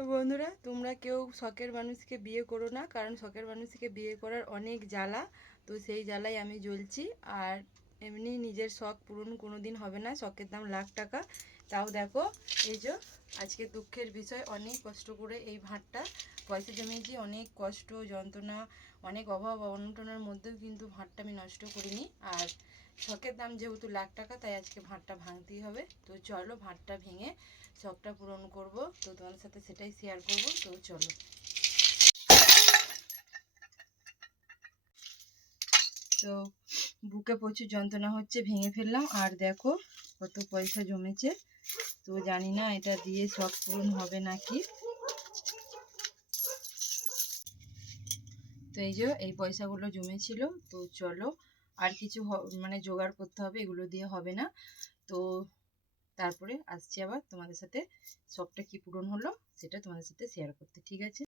তো বন্ধুরা, তোমরা কেউ শখের মানুষকে বিয়ে করো না, কারণ শখের মানুষকে বিয়ে করার অনেক জ্বালা। তো সেই জ্বালায় আমি জ্বলছি। আর এমনি নিজের শখ পূরণ কোনো দিন হবে না, শখের দাম লাখ টাকা। তাও দেখো, এই যে আজকে দুঃখের বিষয়, অনেক কষ্ট করে এই ভাঁড়টা পয়সা জমিয়েছি, অনেক কষ্ট যন্ত্রণা, অনেক অভাব অনটনের মধ্যেও কিন্তু ভাঁড়টা আমি নষ্ট করিনি। আর শখের দাম যেহেতু লাখ টাকা, তাই আজকে ভাঁড়টা ভাঙতেই হবে। তো চলো ভাঁড়টা ভেঙে শখটা পূরণ করব। তো তোমাদের সাথে সেটাই শেয়ার করব। তো চলো। তো বুকে প্রচুর যন্ত্রণা হচ্ছে, ভেঙে ফেললাম। আর দেখো কত পয়সা জমেছে। তো জানি না এটা দিয়ে শখ পূরণ হবে নাকি। তো এই যে এই পয়সাগুলো জমেছিল। তো চলো আর কিছু মানে জোগাড় করতে হবে, এগুলো দিয়ে হবে না। তো তারপরে আসছি আবার তোমাদের সাথে, শখটা কি পূরণ হলো সেটা তোমাদের সাথে শেয়ার করতে, ঠিক আছে?